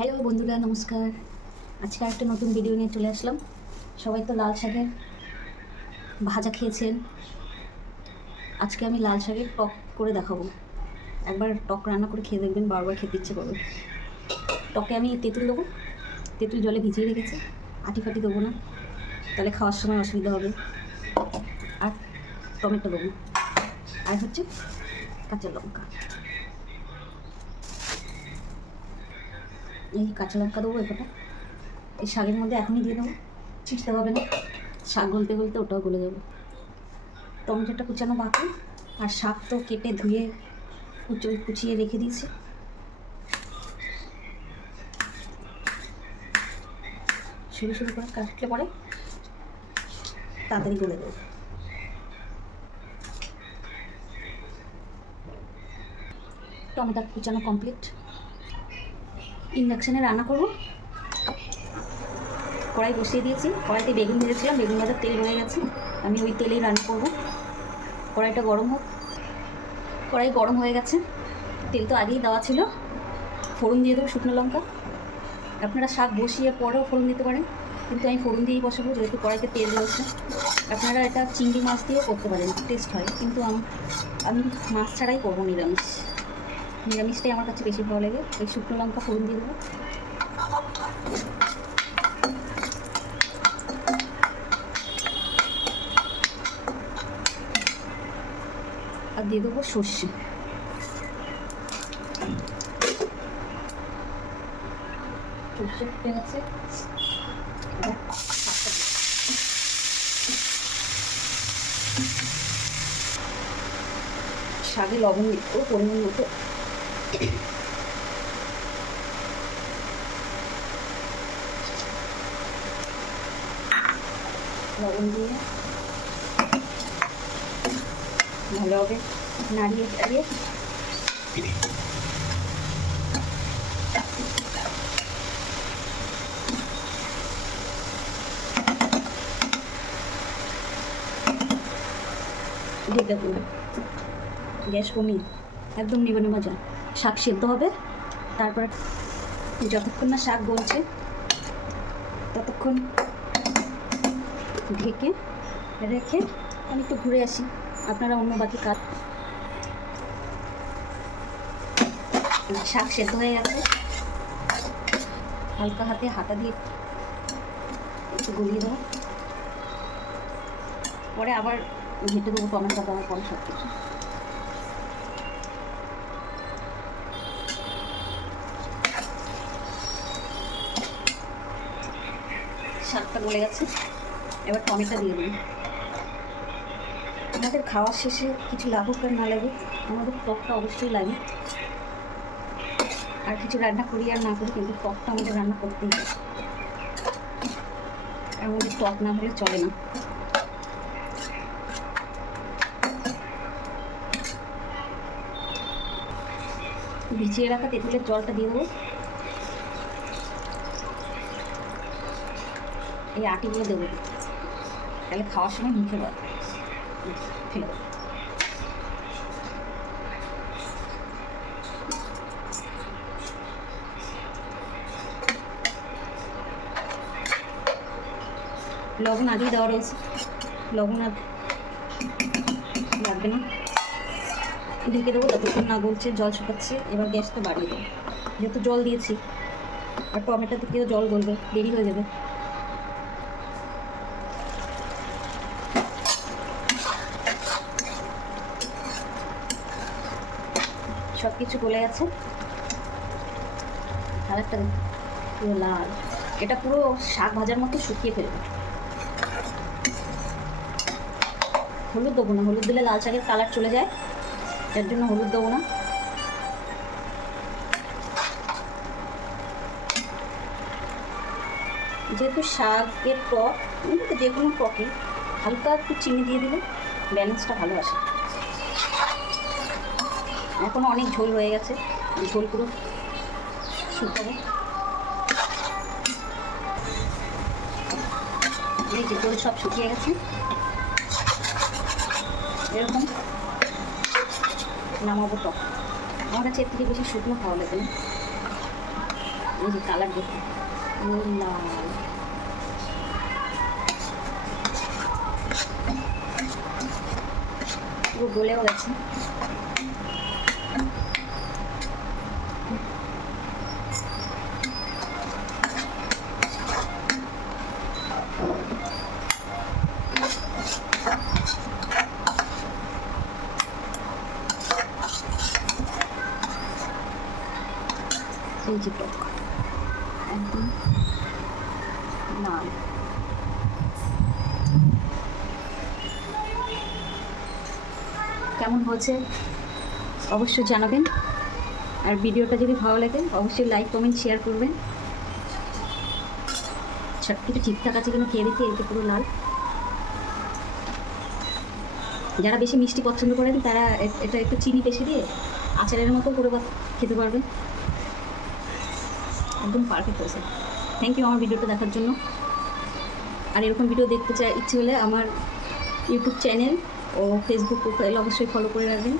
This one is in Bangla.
হ্যালো বন্ধুরা, নমস্কার। আজকে একটা নতুন ভিডিও নিয়ে চলে আসলাম। সবাই তো লাল শাকের ভাজা খেয়েছেন। আজকে আমি লাল শাকের টক করে দেখাবো। একবার টক রান্না করে খেয়ে দেখবেন, বারবার খেতে ইচ্ছে করবে। টকে আমি তেঁতুল দেবো। তেঁতুল জলে ভিজিয়ে রেখেছি। আটি ফাটি দেবো না। তাহলে খাওয়ার সময় অসুবিধা হবে। আর টমেটো দেবো। আর হচ্ছে কাঁচা লঙ্কা। এই কাঁচা লঙ্কা দেবো এখানে এই শাকের মধ্যে এখনই দিয়ে দেবো। ছিটতে হবে না। শাক গলতে গলতে ওটাও গলে যাবে। টমেটোটা কুচানো বাকি। আর শাক তো কেটে ধুয়ে কুচো, কুচিয়ে রেখে দিয়েছি। শুরু শুরু করে কাটলে পরে তাড়াতাড়ি গলে দেবো টমেটো কুচানো কমপ্লিট ইন্ডাকশানে রান্না করব। কড়াই বসিয়ে দিয়েছি। কড়াইতে বেগুন ভেজেছিলাম। বেগুন ভাজার তেল রয়ে গেছে। আমি ওই তেলেই রান্না করব। কড়াইটা গরম হোক। কড়াই গরম হয়ে গেছে। তেল তো আগেই দেওয়া ছিল। ফোড়ন দিয়ে দেবো শুকনো লঙ্কা। আপনারা শাক বসিয়ে পরেও ফোড়ন দিতে পারেন। কিন্তু আমি ফোড়ন দিয়েই বসাবো, যেহেতু কড়াইতে তেল রয়েছে। আপনারা এটা চিংড়ি মাছ দিয়েও করতে পারেন। টেস্ট হয়। কিন্তু আম- আমি মাছ ছাড়াই করব নিরামিষ। নিরামিষটাই আমার কাছে বেশি ভালো লাগে। এই শুকনো লঙ্কা ফোড়ন দিয়ে দেবো। আর দিয়ে দেবো সর্ষে। সর্ষে শাকে লবণ দিতে পরিমাণ মতো। লবণ দিয়ে ভালোভাবে নাড়িয়ে চাড়িয়ে। দিয়ে দেবো গ্যাস কমিয়ে একদম নেবে নেবা যায় শাক সেদ্ধ হবে। তারপর যতক্ষণ না শাক গলছে, ততক্ষণ ঢেকে রেখে আমি একটু ঘুরে আসি। আপনারা অন্য বাকি কাজ শাক সেদ্ধ হয়ে গেছে। হালকা হাতে হাতা দিয়ে একটু গলিয়ে দেবো। পরে আবার ঘেটে দেবো টমেটো দেওয়ার পরে সব কিছু শাকটা গলে গেছে। এবার টমেটো দিয়ে দিই। আমাদের খাওয়ার শেষে কিছু লাগুক আর না লাগুক, আমাদের টকটা অবশ্যই লাগে। আর কিছু রান্না করি আর না করি, কিন্তু টকটা আমাদের রান্না করতেই হবে। আমাদের টক না হলে চলে না। ভিজিয়ে রাখা তেঁতুলের জলটা দিয়ে দেবো। এই আটিগুলো দেবো। তাহলে খাওয়ার সময় মুখে বল লবণ আগেই দেওয়া রয়েছে। লবণ আর লাগবে না। ঢেকে দেবো, যতক্ষণ না গলছে, জল শুকাচ্ছে, এবার গ্যাসটা বাড়িয়ে দেবো। যেহেতু জল দিয়েছি, আর টমেটো থেকেও জল গলবে, দেরি হয়ে যাবে। সব কিছু গলে গেছে দেখুন, পুরো লাল। এটা পুরো শাক ভাজার মতো শুকিয়ে ফেলবে। হলুদ দেবো না হলুদ দিলে লাল শাকের কালার চলে যায়। এর জন্য হলুদ দেবো না। যেহেতু শাকের টক উম, যে কোনো টকে হালকা একটু চিনি দিয়ে দিলে ব্যালেন্সটা ভালো আসে। এখনও অনেক ঝোল হয়ে গেছে। ঝোল পুরো শুকাবে। এই যে ঝোল সব শুকিয়ে গেছে। এরকম নামাবো টক। আমার কাছে এর থেকে বেশি শুকনো খাওয়া লাগে না। এই যে কালার দেখুন। পুরো গলেও গেছে। এই যে টক একদম কেমন হয়েছে? অবশ্যই জানাবেন। আর ভিডিওটা যদি ভালো লাগে, অবশ্যই লাইক, কমেন্ট, শেয়ার করবেন। সব কিছু ঠিকঠাক আছে কিনা খেয়ে দেখি এতে পুরো লাল। যারা বেশি মিষ্টি পছন্দ করেন, তারা এটা একটু চিনি বেশি দিয়ে আচারের মতো করে খেতে পারবেন। একদম পারফেক্ট হয়েছে। থ্যাংক ইউ আমার ভিডিওটা দেখার জন্য। আর এরকম ভিডিও দেখতে চাই ইচ্ছে হলে আমার ইউটিউব চ্যানেল ও ফেসবুক প্রোফাইল অবশ্যই ফলো করে রাখবেন।